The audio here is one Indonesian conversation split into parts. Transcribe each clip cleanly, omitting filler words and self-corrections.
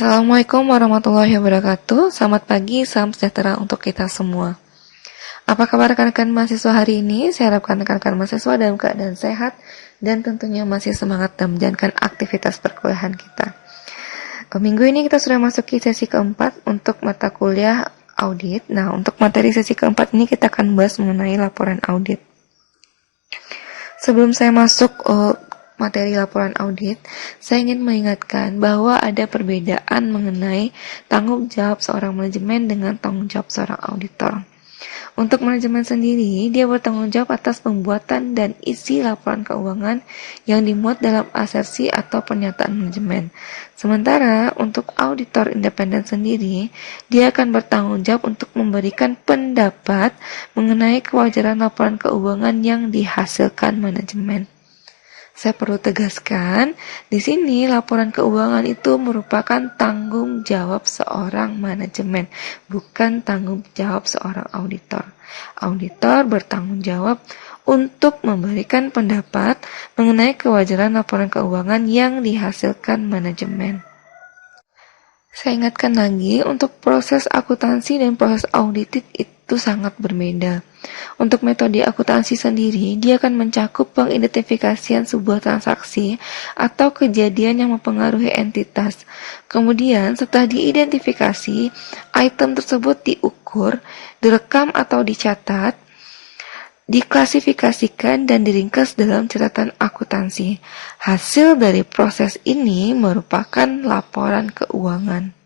Assalamualaikum warahmatullahi wabarakatuh. Selamat pagi, salam sejahtera untuk kita semua. Apa kabar rekan-rekan mahasiswa hari ini? Saya harapkan rekan-rekan mahasiswa dalam keadaan sehat dan tentunya masih semangat dalam menjalankan aktivitas perkuliahan kita. Minggu ini kita sudah masuki sesi keempat untuk mata kuliah audit. Nah, untuk materi sesi keempat ini kita akan bahas mengenai laporan audit. Sebelum saya masuk materi laporan audit, saya ingin mengingatkan bahwa ada perbedaan mengenai tanggung jawab seorang manajemen dengan tanggung jawab seorang auditor. Untuk manajemen sendiri, dia bertanggung jawab atas pembuatan dan isi laporan keuangan yang dimuat dalam asersi atau pernyataan manajemen. Sementara untuk auditor independen sendiri, dia akan bertanggung jawab untuk memberikan pendapat mengenai kewajaran laporan keuangan yang dihasilkan manajemen. Saya perlu tegaskan, di sini laporan keuangan itu merupakan tanggung jawab seorang manajemen, bukan tanggung jawab seorang auditor. Auditor bertanggung jawab untuk memberikan pendapat mengenai kewajaran laporan keuangan yang dihasilkan manajemen. Saya ingatkan lagi, untuk proses akuntansi dan proses audited itu sangat berbeda. Untuk metode akuntansi sendiri, dia akan mencakup pengidentifikasian sebuah transaksi atau kejadian yang mempengaruhi entitas. Kemudian, setelah diidentifikasi, item tersebut diukur, direkam atau dicatat, diklasifikasikan dan diringkas dalam catatan akuntansi. Hasil dari proses ini merupakan laporan keuangan.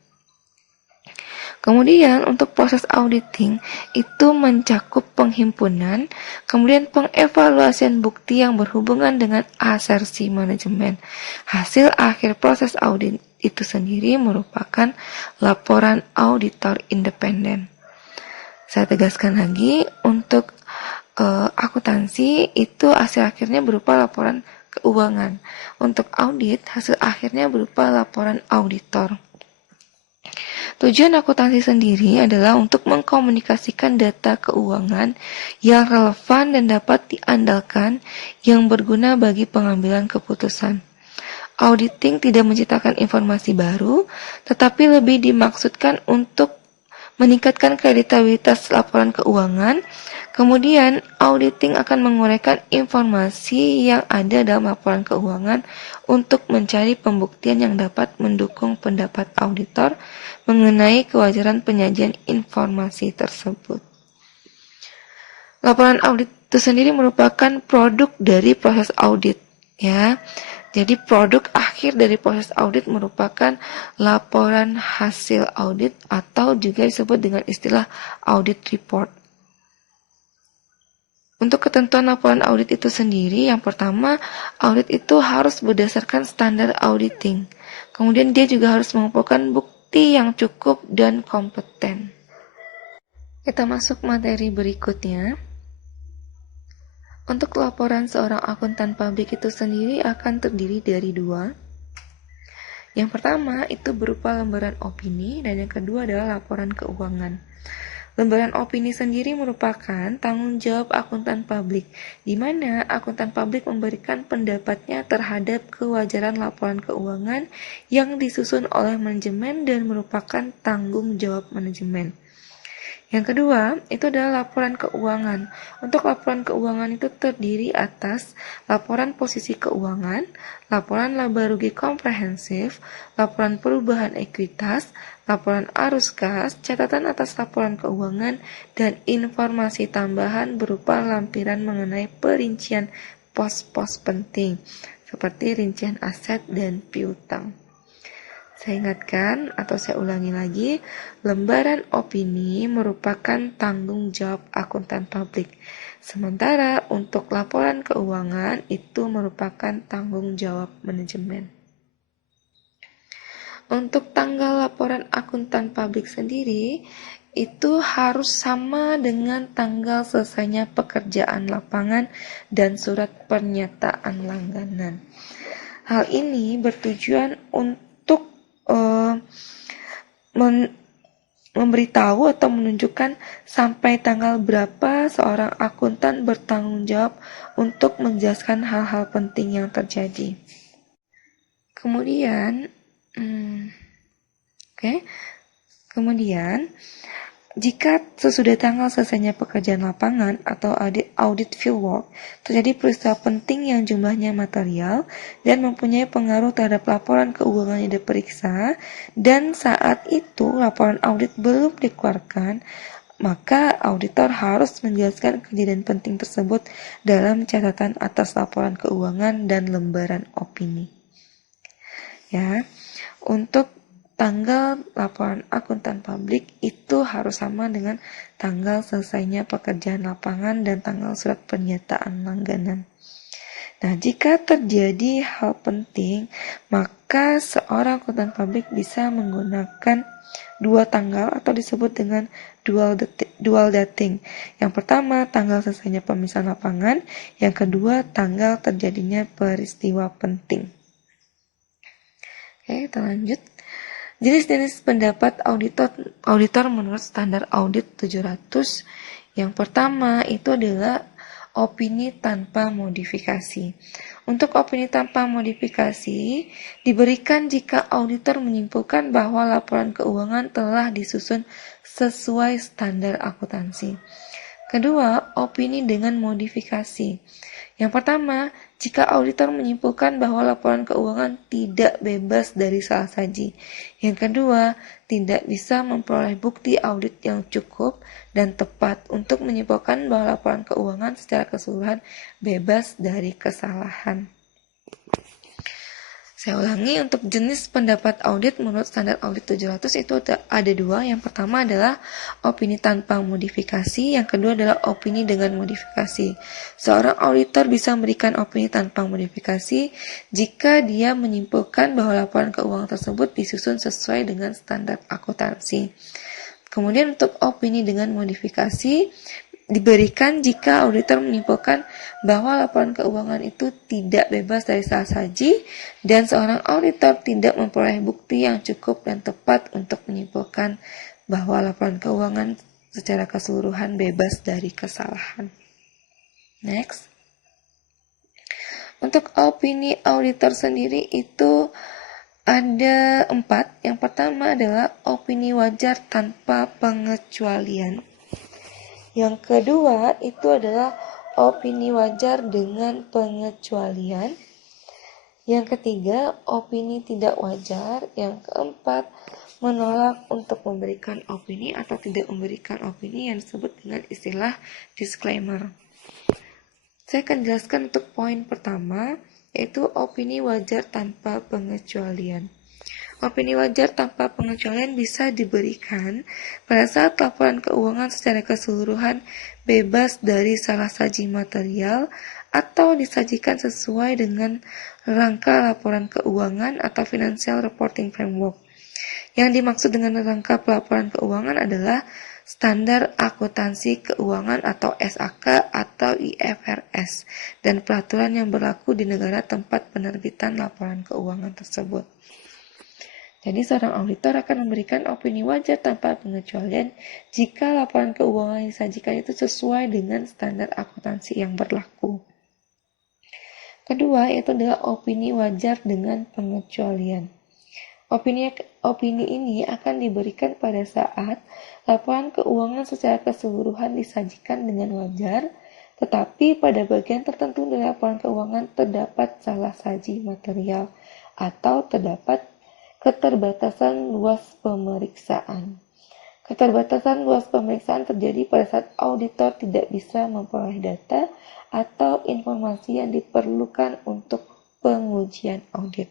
Kemudian untuk proses auditing itu mencakup penghimpunan, kemudian pengevaluasian bukti yang berhubungan dengan asersi manajemen. Hasil akhir proses audit itu sendiri merupakan laporan auditor independen. Saya tegaskan lagi, untuk akuntansi itu hasil akhirnya berupa laporan keuangan. Untuk audit, hasil akhirnya berupa laporan auditor. Tujuan akuntansi sendiri adalah untuk mengkomunikasikan data keuangan yang relevan dan dapat diandalkan yang berguna bagi pengambilan keputusan. Auditing tidak menciptakan informasi baru, tetapi lebih dimaksudkan untuk meningkatkan kreditabilitas laporan keuangan. Kemudian, auditing akan menguraikan informasi yang ada dalam laporan keuangan untuk mencari pembuktian yang dapat mendukung pendapat auditor mengenai kewajaran penyajian informasi tersebut. Laporan audit itu sendiri merupakan produk dari proses audit, ya. Jadi produk akhir dari proses audit merupakan laporan hasil audit atau juga disebut dengan istilah audit report. Untuk ketentuan laporan audit itu sendiri, yang pertama, audit itu harus berdasarkan standar auditing. Kemudian dia juga harus mengumpulkan bukti yang cukup dan kompeten. Kita masuk materi berikutnya. Untuk laporan seorang akuntan publik itu sendiri akan terdiri dari dua. Yang pertama itu berupa lembaran opini dan yang kedua adalah laporan keuangan. Lembaran opini sendiri merupakan tanggung jawab akuntan publik, di mana akuntan publik memberikan pendapatnya terhadap kewajaran laporan keuangan yang disusun oleh manajemen dan merupakan tanggung jawab manajemen. Yang kedua, itu adalah laporan keuangan. Untuk laporan keuangan itu terdiri atas laporan posisi keuangan, laporan laba rugi komprehensif, laporan perubahan ekuitas, laporan arus kas, catatan atas laporan keuangan, dan informasi tambahan berupa lampiran mengenai perincian pos-pos penting, seperti rincian aset dan piutang. Saya ingatkan atau saya ulangi lagi, lembaran opini merupakan tanggung jawab akuntan publik. Sementara untuk laporan keuangan itu merupakan tanggung jawab manajemen. Untuk tanggal laporan akuntan publik sendiri, itu harus sama dengan tanggal selesainya pekerjaan lapangan dan surat pernyataan langganan. Hal ini bertujuan untuk memberitahu atau menunjukkan sampai tanggal berapa seorang akuntan bertanggung jawab untuk menjelaskan hal-hal penting yang terjadi. Kemudian, Oke. Kemudian, jika sesudah tanggal selesainya pekerjaan lapangan atau audit fieldwork, terjadi peristiwa penting yang jumlahnya material dan mempunyai pengaruh terhadap laporan keuangan yang diperiksa, dan saat itu laporan audit belum dikeluarkan, maka auditor harus menjelaskan kejadian penting tersebut dalam catatan atas laporan keuangan dan lembaran opini. Ya, untuk tanggal laporan akuntan publik itu harus sama dengan tanggal selesainya pekerjaan lapangan dan tanggal surat pernyataan langganan. Nah, jika terjadi hal penting, maka seorang akuntan publik bisa menggunakan dua tanggal atau disebut dengan dual dating. Yang pertama, tanggal selesainya pemisahan lapangan. Yang kedua, tanggal terjadinya peristiwa penting. Oke, kita lanjut. Jenis-jenis pendapat auditor menurut standar audit 700. Yang pertama itu adalah opini tanpa modifikasi. Untuk opini tanpa modifikasi diberikan jika auditor menyimpulkan bahwa laporan keuangan telah disusun sesuai standar akuntansi. Kedua, opini dengan modifikasi. Yang pertama, jika auditor menyimpulkan bahwa laporan keuangan tidak bebas dari salah saji. Yang kedua, tidak bisa memperoleh bukti audit yang cukup dan tepat untuk menyimpulkan bahwa laporan keuangan secara keseluruhan bebas dari kesalahan. Saya ulangi, untuk jenis pendapat audit menurut standar audit 700 itu ada dua. Yang pertama adalah opini tanpa modifikasi, yang kedua adalah opini dengan modifikasi. Seorang auditor bisa memberikan opini tanpa modifikasi jika dia menyimpulkan bahwa laporan keuangan tersebut disusun sesuai dengan standar akuntansi. Kemudian untuk opini dengan modifikasi diberikan jika auditor menyimpulkan bahwa laporan keuangan itu tidak bebas dari salah saji dan seorang auditor tidak memperoleh bukti yang cukup dan tepat untuk menyimpulkan bahwa laporan keuangan secara keseluruhan bebas dari kesalahan. Next. Untuk opini auditor sendiri itu ada 4. Yang pertama adalah opini wajar tanpa pengecualian. Yang kedua itu adalah opini wajar dengan pengecualian. Yang ketiga, opini tidak wajar. Yang keempat, menolak untuk memberikan opini atau tidak memberikan opini yang disebut dengan istilah disclaimer. Saya akan jelaskan untuk poin pertama, yaitu opini wajar tanpa pengecualian. Opini wajar tanpa pengecualian bisa diberikan pada saat laporan keuangan secara keseluruhan bebas dari salah saji material atau disajikan sesuai dengan rangka laporan keuangan atau Financial Reporting Framework. Yang dimaksud dengan rangka pelaporan keuangan adalah Standar Akuntansi Keuangan atau SAK atau IFRS dan peraturan yang berlaku di negara tempat penerbitan laporan keuangan tersebut. Jadi seorang auditor akan memberikan opini wajar tanpa pengecualian jika laporan keuangan yang disajikan itu sesuai dengan standar akuntansi yang berlaku. Kedua, yaitu adalah opini wajar dengan pengecualian. Opini ini akan diberikan pada saat laporan keuangan secara keseluruhan disajikan dengan wajar, tetapi pada bagian tertentu dari laporan keuangan terdapat salah saji material atau terdapat keterbatasan luas pemeriksaan. Keterbatasan luas pemeriksaan terjadi pada saat auditor tidak bisa memperoleh data atau informasi yang diperlukan untuk pengujian audit.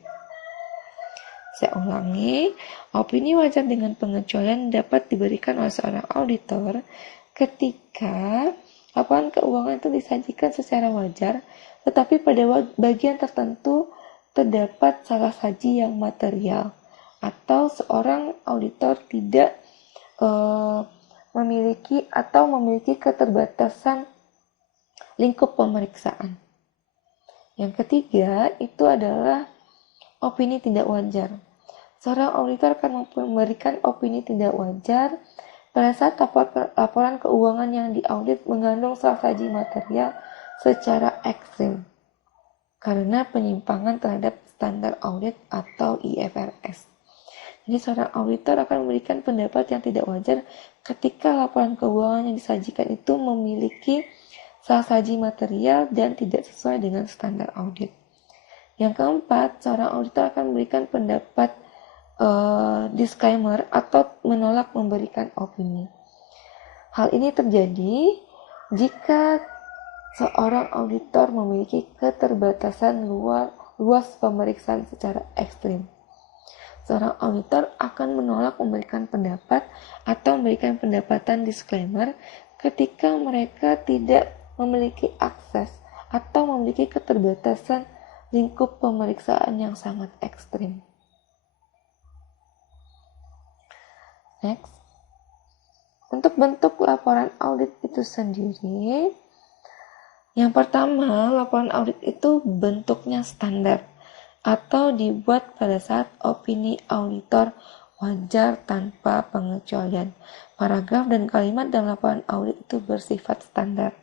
Saya ulangi, opini wajar dengan pengecualian dapat diberikan oleh seorang auditor ketika laporan keuangan itu disajikan secara wajar, tetapi pada bagian tertentu terdapat salah saji yang material, atau seorang auditor tidak memiliki keterbatasan lingkup pemeriksaan. Yang ketiga itu adalah opini tidak wajar. Seorang auditor akan memberikan opini tidak wajar pada saat laporan keuangan yang diaudit mengandung salah saji material secara ekstrim karena penyimpangan terhadap standar audit atau IFRS. Jadi seorang auditor akan memberikan pendapat yang tidak wajar ketika laporan keuangan yang disajikan itu memiliki salah saji material dan tidak sesuai dengan standar audit. Yang keempat, seorang auditor akan memberikan pendapat disclaimer atau menolak memberikan opini. Hal ini terjadi jika seorang auditor memiliki keterbatasan luas pemeriksaan secara ekstrim. Seorang auditor akan menolak memberikan pendapat atau memberikan pendapatan disclaimer ketika mereka tidak memiliki akses atau memiliki keterbatasan lingkup pemeriksaan yang sangat ekstrim. Next. Untuk bentuk laporan audit itu sendiri, yang pertama, laporan audit itu bentuknya standar atau dibuat pada saat opini auditor wajar tanpa pengecualian. Paragraf dan kalimat dalam laporan audit itu bersifat standar.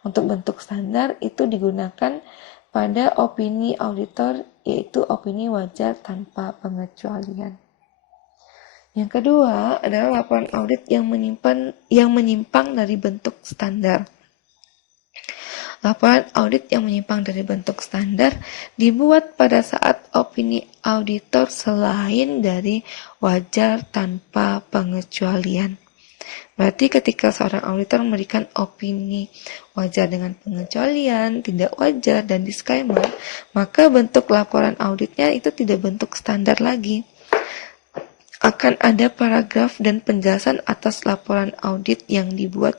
Untuk bentuk standar itu digunakan pada opini auditor, yaitu opini wajar tanpa pengecualian. Yang kedua adalah laporan audit yang menyimpang dari bentuk standar. Laporan audit yang menyimpang dari bentuk standar dibuat pada saat opini auditor selain dari wajar tanpa pengecualian. Berarti ketika seorang auditor memberikan opini wajar dengan pengecualian, tidak wajar, dan disclaimer, maka bentuk laporan auditnya itu tidak bentuk standar lagi. Akan ada paragraf dan penjelasan atas laporan audit yang dibuat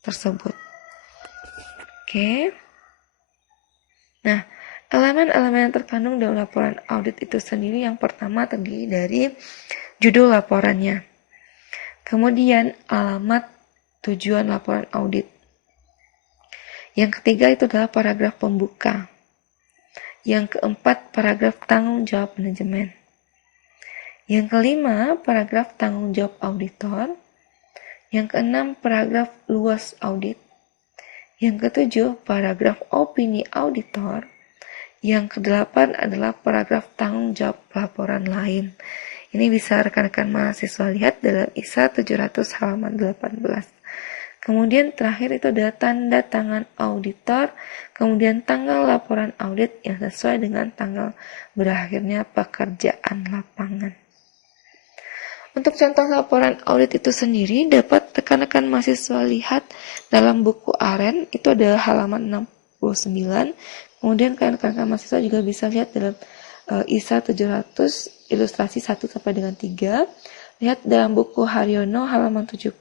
tersebut. Oke. Nah, elemen-elemen yang terkandung dalam laporan audit itu sendiri yang pertama terdiri dari judul laporannya. Kemudian alamat tujuan laporan audit. Yang ketiga itu adalah paragraf pembuka. Yang keempat, paragraf tanggung jawab manajemen. Yang kelima, paragraf tanggung jawab auditor. Yang keenam, paragraf luas audit. Yang ketujuh, paragraf opini auditor. Yang kedelapan adalah paragraf tanggung jawab laporan lain. Ini bisa rekan-rekan mahasiswa lihat dalam ISA 700 halaman 18. Kemudian terakhir itu adalah tanda tangan auditor, kemudian tanggal laporan audit yang sesuai dengan tanggal berakhirnya pekerjaan lapangan. Untuk contoh laporan audit itu sendiri dapat rekan-rekan mahasiswa lihat dalam buku AREN, itu ada halaman 69. Kemudian rekan-rekan mahasiswa juga bisa lihat dalam ISA 700 ilustrasi 1 sampai dengan 3. Lihat dalam buku Haryono halaman 70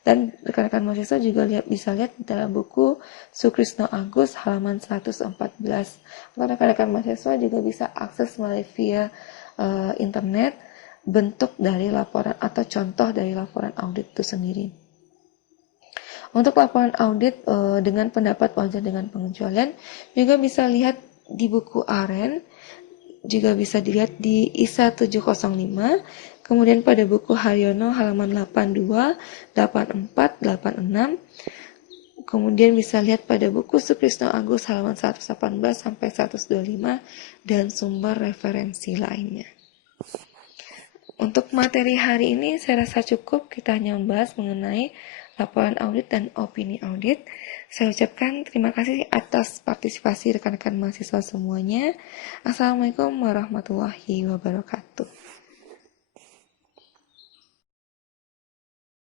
dan rekan-rekan mahasiswa juga bisa lihat dalam buku Sukrisno Agus halaman 114. Rekan-rekan mahasiswa juga bisa akses melalui via internet bentuk dari laporan atau contoh dari laporan audit itu sendiri. Untuk laporan audit dengan pendapat wajar dengan pengecualian juga bisa lihat di buku AREN, juga bisa dilihat di ISA 705, kemudian pada buku Haryono halaman 82, 84, 86, kemudian bisa lihat pada buku Sukrisno Agus halaman 118 sampai 125 dan sumber referensi lainnya. Untuk materi hari ini saya rasa cukup, kita hanya membahas mengenai laporan audit dan opini audit. Saya ucapkan terima kasih atas partisipasi rekan-rekan mahasiswa semuanya. Assalamualaikum warahmatullahi wabarakatuh.